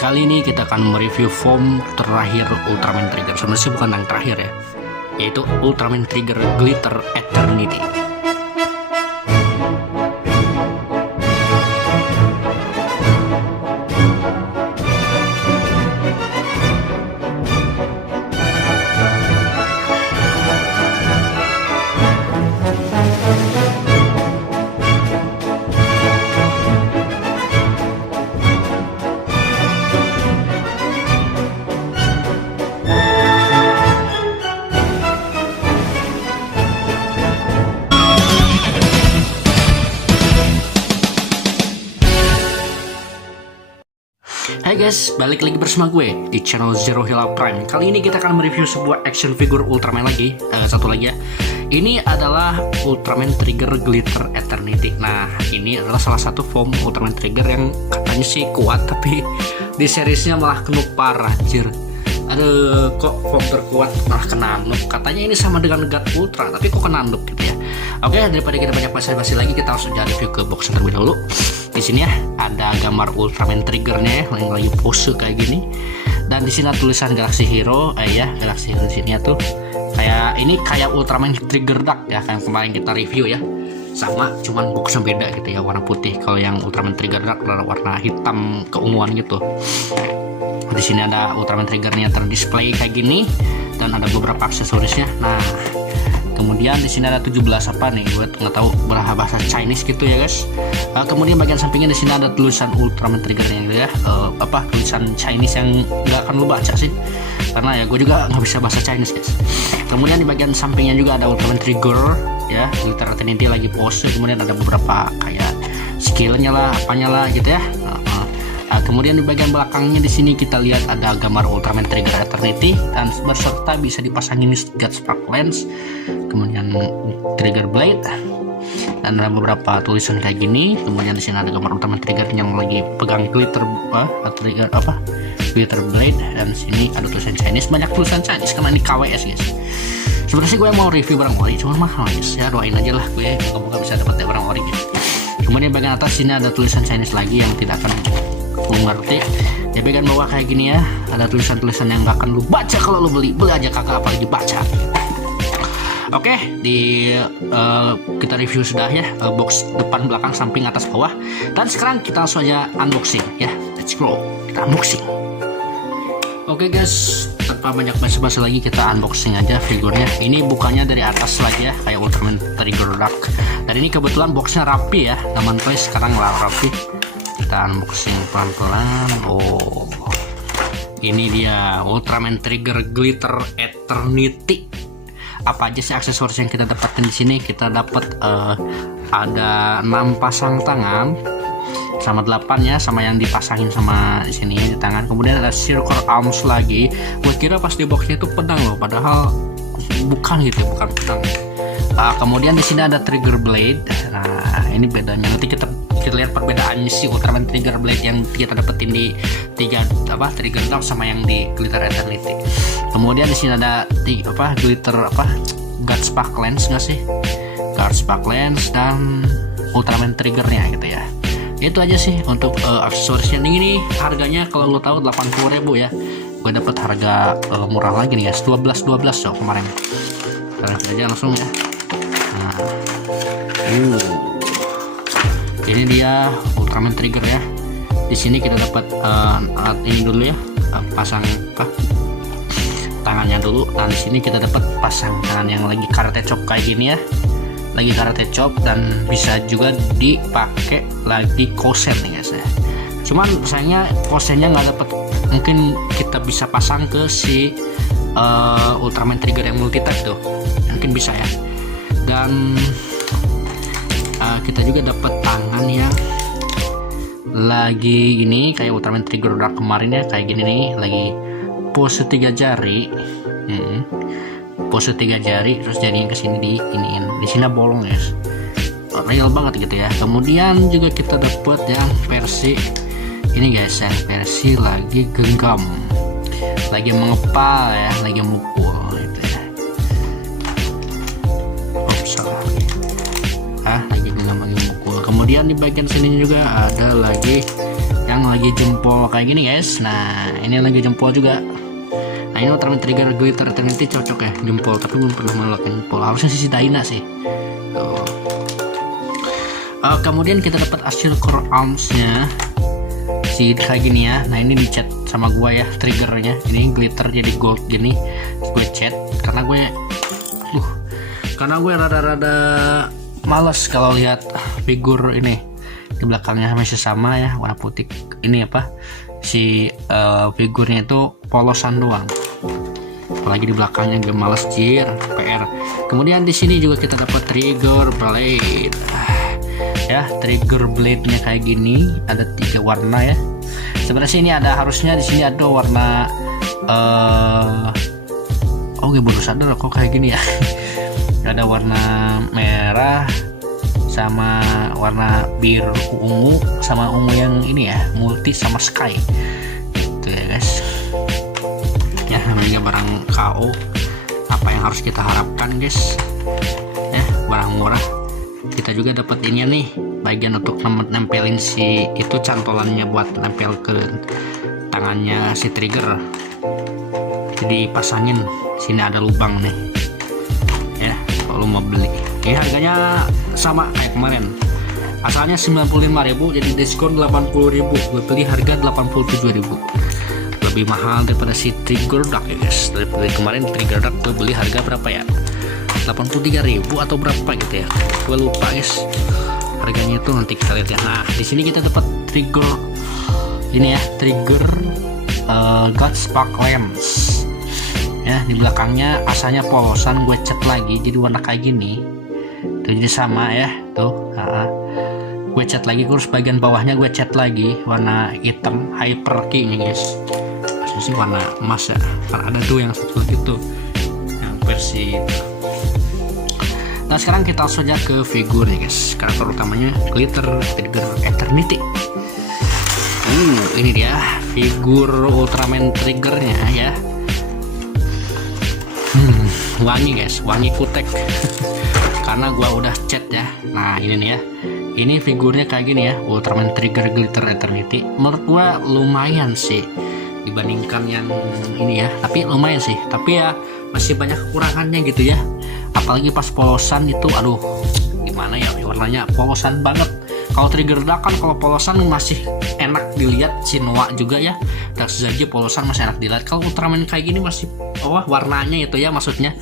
Kali ini kita akan mereview form terakhir Ultraman Trigger. Sebenarnya bukan yang terakhir ya, yaitu Ultraman Trigger Glitter Eternity. Hai guys, balik lagi bersama gue di channel Zero Hila Prime. Kali ini kita akan mereview sebuah action figure Ultraman lagi, satu lagi ya. Ini adalah Ultraman Trigger Glitter Eternity. Nah, ini adalah salah satu form Ultraman Trigger yang katanya sih kuat, tapi di seriesnya malah kena parah, anjir. Aduh, kok form terkuat malah kena noob. Katanya ini sama dengan God Ultra, tapi kok kena noob gitu ya. Oke, daripada kita banyak basa-basi lagi, kita langsung aja review ke box terlebih dahulu. Di sini ya ada gambar Ultraman Triggernya yang lagi pose kayak gini, dan di sini ada tulisan Galaxy Hero. Galaxy Hero di sini tuh kayak Ultraman Trigger Dark ya, kayak kemarin kita review ya. Sama, cuman boxnya beda gitu ya, warna putih. Kalau yang Ultraman Trigger Dark warna hitam keunguan gitu. Di sini ada Ultraman Triggernya terdisplay kayak gini, dan ada beberapa aksesorisnya. Nah, kemudian di sini ada 17 apa nih, gue nggak tahu berapa bahasa Chinese gitu ya guys. Kemudian bagian sampingnya di sini ada tulisan Ultraman Triggernya gitu ya, tulisan Chinese yang nggak akan lu baca sih, karena ya gue juga nggak bisa bahasa Chinese guys. Kemudian di bagian sampingnya juga ada Ultraman Trigger ya, Glitter Eternity lagi pose. Kemudian ada beberapa kayak skillnya lah, apanya lah gitu ya. Kemudian di bagian belakangnya di sini kita lihat ada gambar Ultraman Trigger Eternity, dan berserta bisa dipasangin God Spark Lens, kemudian Trigger Blade, dan ada beberapa tulisan kayak gini. Kemudian di sini ada gambar Ultraman Trigger yang lagi pegang glitter Glitter Blade, dan di sini ada tulisan Chinese, banyak tulisan Chinese karena ini KWS guys. Sebenarnya sih gue mau review barang ori, cuma mahal guys ya, doain aja lah gue semoga bisa dapat barang ori gitu. Kemudian di bagian atas sini ada tulisan Chinese lagi yang tidak akan ngerti. Di bagian bawah kayak gini ya, ada tulisan-tulisan yang gak akan lu baca kalau lu beli aja kagak, apalagi baca. Oke, kita review sudah ya, box depan, belakang, samping, atas, bawah. Dan sekarang kita langsung aja unboxing ya. Let's go, kita unboxing. Oke guys, tanpa banyak basa-basi lagi kita unboxing aja figurnya. Ini bukannya dari atas lagi ya, kayak Ultraman Trigger Dark. Dan ini kebetulan boxnya rapi ya, teman guys, sekarang rapi. Kita unboxing pelan-pelan. Oh, ini dia Ultraman Trigger Glitter Eternity. Apa aja sih aksesoris yang kita dapatkan di sini? Kita dapat ada 6 pasang tangan sama 8 ya, sama yang dipasangin sama di sini di tangan. Kemudian ada circle arms lagi. Gue kira pas di boxnya itu pedang loh, padahal bukan gitu, bukan pedang. Kemudian di sini ada Trigger Blade. Nah, ini bedanya. Nanti kita lihat perbedaannya si Ultraman Trigger Blade yang kita dapetin di Trigger Dark sama yang di Glitter Eternity. Kemudian di sini ada glitter God Spark Lens nggak sih? God Spark Lens dan Ultraman Triggernya gitu ya. Itu aja sih untuk aksesorisnya. Ini harganya kalau lo tahu 80.000 ya. Gue dapet harga murah lagi nih guys, 12 so kemarin. Kita aja langsung ya. Nah, ini dia Ultraman Trigger ya. Di sini kita dapat alat ini dulu ya, pasang tangannya dulu. Nah, di sini kita dapat pasang tangan yang lagi karate chop kayak gini ya, lagi karate chop, dan bisa juga dipakai lagi kosen nih guys ya. Cuman sayangnya kosennya nggak dapat. Mungkin kita bisa pasang ke si Ultraman Trigger yang multi-type tuh, mungkin bisa ya. Dan kita juga dapat tangan yang lagi ini kayak Ultraman Trigger Dark kemarin ya, kayak gini nih, lagi pose 3 jari. Pose 3 jari terus jadinya kesini di iniin. Di sini bolong guys, real banget gitu ya. Kemudian juga kita dapat yang versi ini guys, yang versi lagi genggam, lagi mengepal ya, lagi mukul gitu ya. lagi genggam, lagi mukul. Kemudian di bagian sini juga ada lagi yang lagi jempol kayak gini guys. Nah ini lagi jempol juga. Nah ini Ultraman Trigger Glitter Eternity cocok ya jempol, tapi belum pernah melakukan jempol. Harusnya sisi Dyna sih tuh. Kemudian kita dapat hasil core arms-nya si kayak gini ya. Nah ini dicat sama gua ya triggernya, ini glitter jadi gold gini. Gue cat karena gue rada-rada males kalau lihat figur ini di belakangnya masih sama ya warna putih. Ini apa si figurnya itu polosan doang, apalagi di belakangnya gue males jir PR. Kemudian di sini juga kita dapat trigger blade ya, trigger blade nya kayak gini, ada 3 warna ya. Sebenarnya ini ada, harusnya di sini ada warna oh gue baru sadar kok kayak gini ya. Ada warna merah sama warna biru ungu, sama ungu yang ini ya multi sama sky gitu ya guys ya. Namanya barang KO, apa yang harus kita harapkan guys ya, barang murah. Kita juga dapat ini nih bagian untuk nempelin si itu cantolannya buat nempel ke tangannya si trigger, jadi pasangin sini ada lubang nih ya kalau mau beli. Ini harganya sama kayak kemarin, asalnya 95.000 jadi diskon 80.000, gue beli harga 87.000, lebih mahal daripada si trigger duck ya guys. Daripada kemarin trigger duck gue beli harga berapa ya, 83.000 atau berapa gitu ya, gue lupa guys harganya itu, nanti kita lihat ya. Nah di sini kita dapat trigger ini ya, trigger God Spark Lamps ya. Di belakangnya asalnya polosan, gue cat lagi jadi warna kayak gini tuh, jadi sama ya tuh. Gue cat lagi, terus bagian bawahnya gue cat lagi warna hitam hyper key nya guys. Maksudnya sih warna emas ya, kan ada tuh yang satu lagi tuh yang versi itu. Nah sekarang kita langsung aja ke figur ya guys. Karakter utamanya Glitter Trigger Eternity. Ini dia figur Ultraman Triggernya ya. Wangi guys, wangi kutek. Karena gua udah cat ya. Nah ini nih ya, ini figurnya kayak gini ya, Ultraman Trigger Glitter Eternity. Menurut gua lumayan sih dibandingkan yang ini ya, tapi lumayan sih, tapi ya masih banyak kekurangannya gitu ya. Apalagi pas polosan itu, aduh gimana ya, warnanya polosan banget. Kalau trigger duck kan kalau polosan masih enak dilihat, si Noah juga ya, Dark Zagi polosan masih enak dilihat. Kalau Ultraman kayak gini masih warnanya itu ya, maksudnya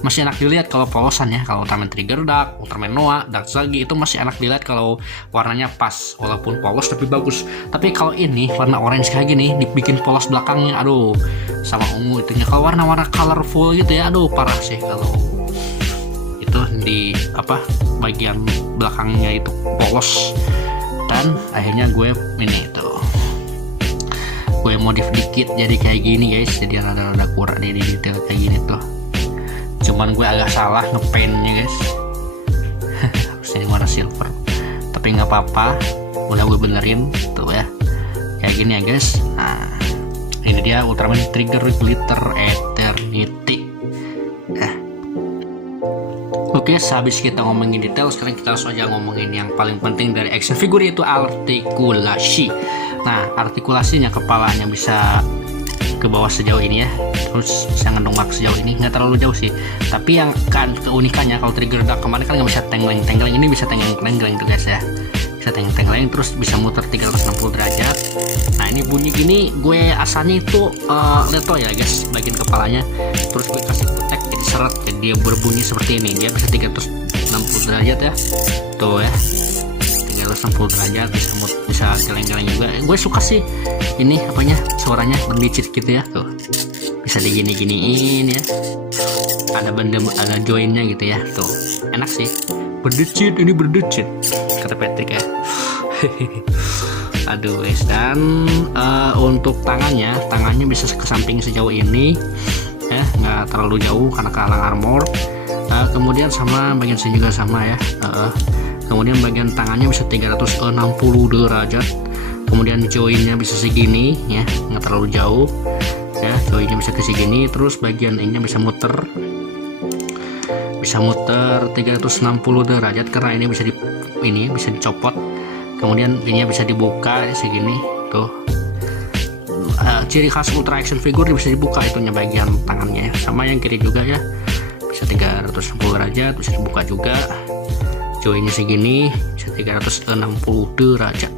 masih enak dilihat kalau polosan ya. Kalau Ultraman Trigger Duck, Ultraman Noah, Dark Zagi itu masih enak dilihat kalau warnanya pas, walaupun polos tapi bagus. Tapi kalau ini warna orange kayak gini dibikin polos belakangnya, aduh sama ungu itunya. Kalau warna-warna colorful gitu ya, aduh parah sih kalau itu di apa bagian belakangnya itu polos. Dan akhirnya gue ini tuh gue modif dikit jadi kayak gini guys, jadi rada-rada kurang di detail kayak gini tuh. Cuman gue agak salah ngepaintnya guys. Harusnya warna silver, tapi nggak apa-apa, udah gue benerin tuh ya kayak gini ya guys. Nah ini dia Ultraman Trigger Glitter Eternity. Oke, sehabis kita ngomongin detail, sekarang kita langsung aja ngomongin yang paling penting dari action figure, yaitu artikulasi. Nah, artikulasinya, kepalanya bisa ke bawah sejauh ini ya, terus bisa ngedongak sejauh ini, nggak terlalu jauh sih. Tapi yang kan keunikannya, kalau trigger duck kemarin kan nggak bisa tenggeleng, ini bisa tenggeleng tuh guys ya, bisa tenggeleng, terus bisa muter 360 derajat. Nah ini bunyi gini, gue asalnya itu leto ya guys, bagian kepalanya, terus gue kasih kutek jadi seret, jadi dia berbunyi seperti ini. Dia bisa 360 derajat ya, tuh ya, 360 derajat, bisa geleng-geleng juga. Gue suka sih ini apanya, suaranya berdicit gitu ya, tuh bisa digini-giniin ya, ada joinnya gitu ya, tuh enak sih, berdecit, ini berdecit kata Patrick ya. Aduh guys. Dan untuk tangannya bisa ke samping sejauh ini ya, nggak terlalu jauh karena kehalang armor. Kemudian sama bagian sini juga sama ya. Kemudian bagian tangannya bisa 360 derajat. Kemudian joinnya bisa segini ya, nggak terlalu jauh ya, joinnya bisa ke segini. Terus bagian ini bisa muter 360 derajat karena ini bisa dicopot. Kemudian ini bisa dibuka segini tuh. Ciri khas ultra action figure bisa dibuka itunya bagian tangannya ya. Sama yang kiri juga ya, bisa 360 derajat, bisa dibuka juga. Joinnya segini, bisa 360 derajat.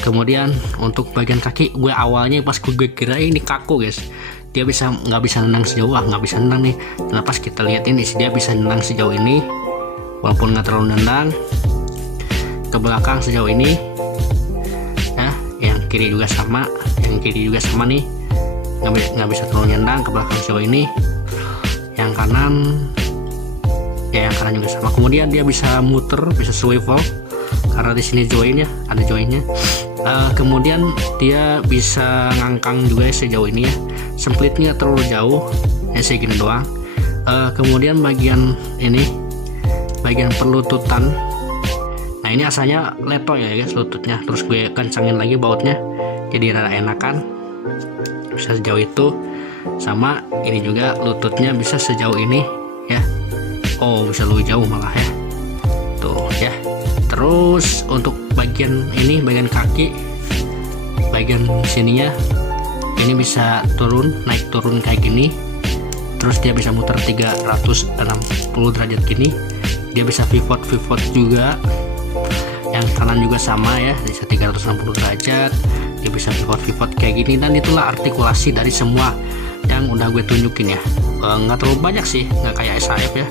Kemudian untuk bagian kaki, gue awalnya pas gue kira ini kaku guys, dia nggak bisa nendang sejauh, nggak bisa nendang nih. Nah pas kita lihat ini dia bisa nendang sejauh ini, walaupun nggak terlalu nendang. Ke belakang sejauh ini ya, yang kiri juga sama nih, nggak bisa terlalu nendang. Ke belakang sejauh ini, yang kanan ya, yang kanan juga sama. Kemudian dia bisa muter, bisa swivel karena di sini join ya, ada joinnya. Kemudian dia bisa ngangkang juga ya, sejauh ini ya, semplitnya terlalu jauh ya, segini doang. Kemudian bagian ini, bagian perlututan, nah ini asalnya leto ya guys lututnya, terus gue kencangin lagi bautnya jadi rada enakan, bisa sejauh itu. Sama ini juga lututnya bisa sejauh ini ya, oh bisa lebih jauh malah ya tuh ya. Terus untuk bagian ini, bagian kaki, bagian sininya ini bisa turun, naik turun kayak gini. Terus dia bisa muter 360 derajat gini. Dia bisa pivot juga. Yang kanan juga sama ya, bisa 360 derajat. Dia bisa pivot kayak gini. Dan itulah artikulasi dari semua yang udah gue tunjukin ya. Nggak terlalu banyak sih, nggak kayak SAF ya.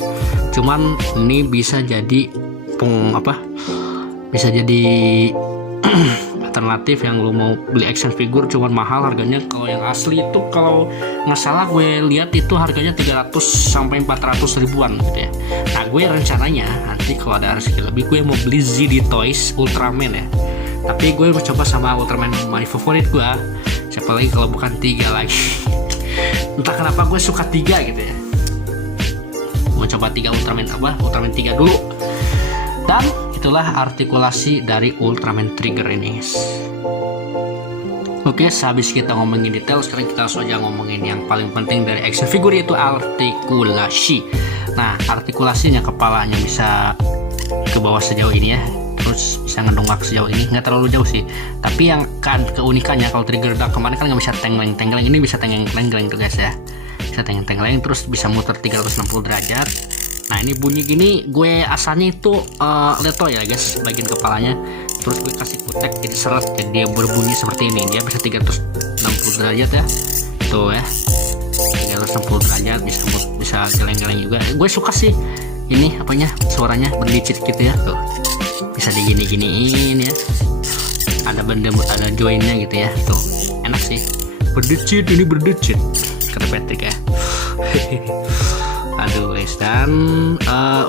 Cuman ini bisa jadi bisa jadi alternatif yang lo mau beli action figure cuman mahal harganya. Kalau yang asli itu kalau nggak salah gue lihat itu harganya 300 sampai 400 ribuan gitu ya. Nah gue rencananya nanti kalau ada rezeki lebih gue mau beli ZD Toys Ultraman ya, tapi gue mau coba sama Ultraman my favorit gue, siapa lagi kalau bukan 3 lagi. Entah kenapa gue suka 3 gitu ya, mau coba 3 Ultraman 3 dulu. Dan itulah artikulasi dari Ultraman Trigger ini guys. Oke, sehabis kita ngomongin detail, sekarang kita langsung aja ngomongin yang paling penting dari action figure, yaitu artikulasi. Nah, artikulasinya, kepalanya bisa ke bawah sejauh ini ya, terus bisa ngedongak sejauh ini, nggak terlalu jauh sih. Tapi yang keunikannya kalau Trigger Dark kemarin kan nggak bisa tenggeleng, ini bisa tenggeleng tuh guys ya, bisa tenggeleng, terus bisa muter 360 derajat. Nah ini bunyi gini, gue asalnya itu leto ya guys, bagian kepalanya. Terus gue kasih kutek jadi seret, jadi dia berbunyi seperti ini. Dia bisa 360 derajat ya, tuh ya, 360 derajat, bisa geleng-geleng juga. Gue suka sih ini suaranya berlicit gitu ya, tuh bisa digini-giniin ya. Ada joinnya gitu ya, tuh enak sih. Berdecit, ini berdecit kata Patrick ya. Aduh guys. Dan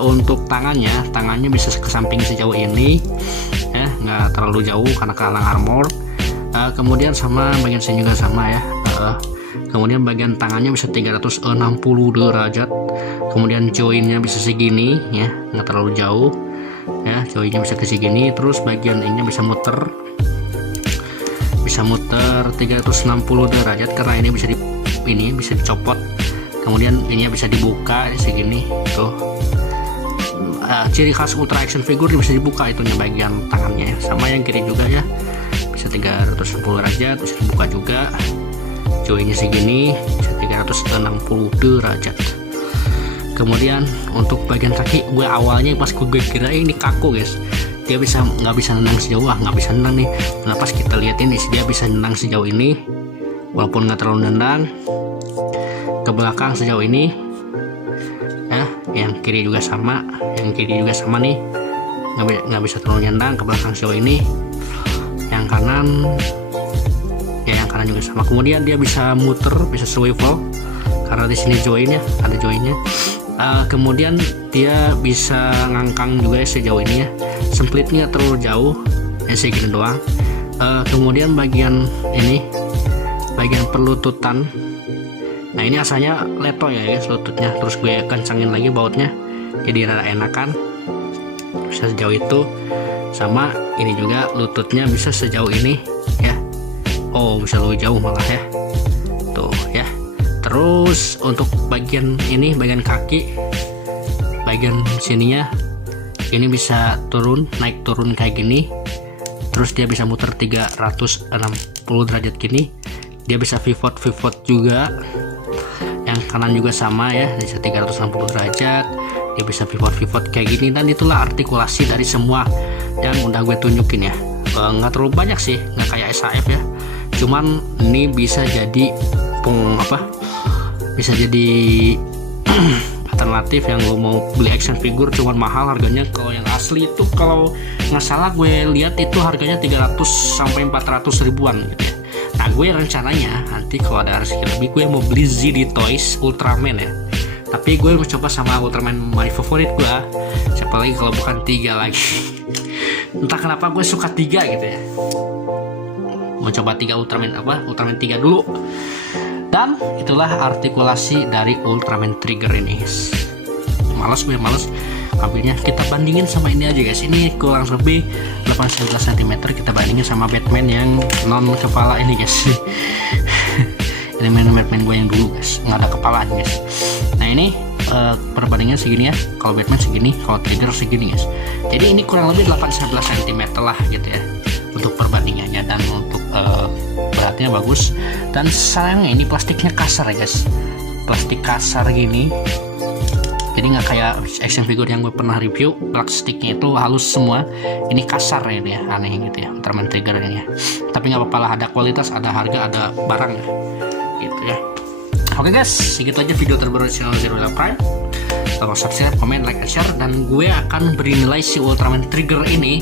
untuk tangannya bisa ke samping sejauh ini ya, nggak terlalu jauh karena kehalang armor. Kemudian sama bagian sini juga sama ya. Kemudian bagian tangannya bisa 360 derajat. Kemudian joinnya bisa segini ya, nggak terlalu jauh ya, joinnya bisa ke segini. Terus bagian ini bisa muter 360 derajat karena ini bisa dicopot. Kemudian ini bisa dibuka segini tuh. Ciri khas ultra action figure bisa dibuka itunya bagian tangannya ya. Sama yang kiri juga ya, bisa 360 derajat, bisa dibuka juga. Joinnya segini, bisa 360 derajat. Kemudian untuk bagian kaki, gue awalnya pas gue kira ini kaku guys, dia nggak bisa nendang sejauh, nggak bisa nendang nih. Nah pas kita lihat ini dia bisa nendang sejauh ini, walaupun nggak terlalu nendang. Ke belakang sejauh ini ya, yang kiri juga sama nih, nggak bisa terlalu nendang. Ke belakang sejauh ini, yang kanan ya, yang kanan juga sama. Kemudian dia bisa muter, bisa swivel karena di sini ada joinnya. Kemudian dia bisa ngangkang juga ya, sejauh ini ya, semplitnya terlalu jauh ya, segini doang. Kemudian bagian ini, bagian perlututan, nah ini asalnya leto ya guys lututnya, terus gue kencangin lagi bautnya jadi rada enakan, bisa sejauh itu. Sama ini juga lututnya bisa sejauh ini ya, oh bisa lebih jauh malah ya tuh ya. Terus untuk bagian ini, bagian kaki, bagian sininya ini bisa naik turun kayak gini. Terus terus dia bisa muter 360 derajat gini, dia bisa pivot juga, yang kanan juga sama ya, bisa 360 derajat, dia bisa pivot kayak gini. Dan itulah artikulasi dari semua yang udah gue tunjukin ya. Nggak terlalu banyak sih, nggak kayak SAF ya, cuman ini bisa jadi bisa jadi alternatif yang gue mau beli action figure, cuman mahal harganya. Kalau yang asli itu kalau nggak salah gue lihat itu harganya 300 sampai 400 ribuan gitu ya. Nah gue rencananya nanti kalau ada rezeki lebih gue mau beli ZD Toys Ultraman ya, tapi gue mau coba sama Ultraman my favorit gue, siapa lagi kalau bukan 3 lagi. Entah kenapa gue suka 3 gitu ya, mau coba 3 Ultraman 3 dulu. Dan itulah artikulasi dari Ultraman Trigger ini guys. Males ambilnya, kita bandingin sama ini aja guys. Ini kurang lebih 18 cm, kita bandingin sama Batman yang non kepala ini guys. Ini Batman gue yang dulu guys, nggak ada kepalanya guys. Nah ini perbandingan segini ya, kalau Batman segini, kalau Trigger segini guys. Jadi ini kurang lebih 18 cm lah gitu ya untuk perbandingannya. Dan untuk beratnya bagus, dan sayangnya ini plastiknya kasar ya guys, plastik kasar gini, jadi nggak kayak action figure yang gue pernah review, plastiknya itu halus semua, ini kasar ya dia, aneh gitu ya Ultraman Trigger ini ya. Tapi nggak apa-apa lah, ada kualitas, ada harga, ada barang ya gitu ya. Oke guys, segitu aja video terbaru di channel Zero Hila Prime. Tolong subscribe, comment, like, and share, dan gue akan beri nilai si Ultraman Trigger ini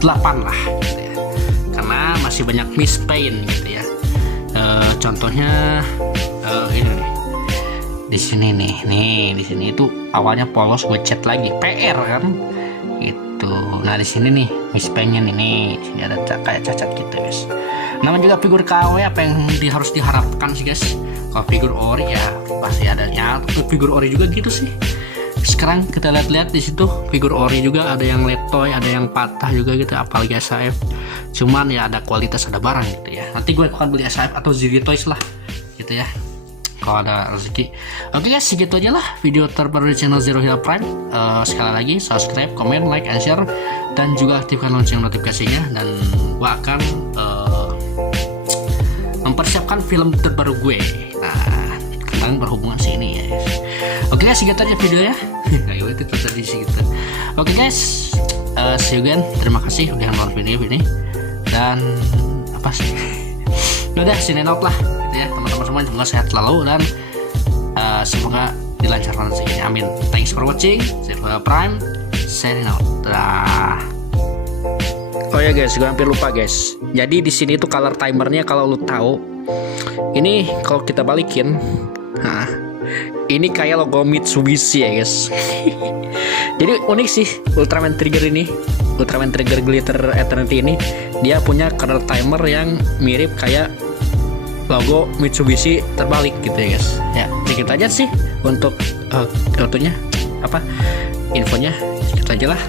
8 lah gitu ya, karena masih banyak miss paint gitu ya. Contohnya ini nih, di sini nih, di sini itu awalnya polos, gue cat lagi, PR kan gitu. Nah di sini nih miss paintnya nih, di sini ada kayak cacat gitu guys. Namanya juga figur KW, apa yang harus diharapkan sih guys? Kalau figur ori ya pasti adanya, figur ori juga gitu sih. Sekarang kita lihat-lihat di situ figur ori juga ada yang letoy, ada yang patah juga gitu, apalagi SAF. Cuman ya ada kualitas, ada barang gitu ya. Nanti gue akan beli SAF atau ZD Toys lah gitu ya, kalau ada rezeki. Oke guys, segitu aja lah video terbaru di channel Zero Hila Prime. Sekali lagi subscribe, comment, like, and share, dan juga aktifkan lonceng notifikasinya. Dan gue akan mempersiapkan film terbaru gue, nah tentang berhubungan sini ya. Oke guys, segitu aja videonya. Itu tadi segitu. Oke guys, see you again. Terima kasih udah nonton video ini. Dan apa sih? Udah sini out lah gitu ya teman-teman semua. Semoga sehat selalu dan semoga dilancarkan rezekinya. Amin. Thanks for watching. Zero Prime signing out. Oh ya guys, gue hampir lupa guys. Jadi di sini tuh color timernya, kalau lu tahu, ini kalau kita balikin, ini kayak logo Mitsubishi ya guys. Jadi unik sih Ultraman Trigger ini, Ultraman Trigger Glitter Eternity ini, dia punya color timer yang mirip kayak logo Mitsubishi terbalik gitu ya guys. Ya sedikit aja sih untuk infonya, sedikit aja lah.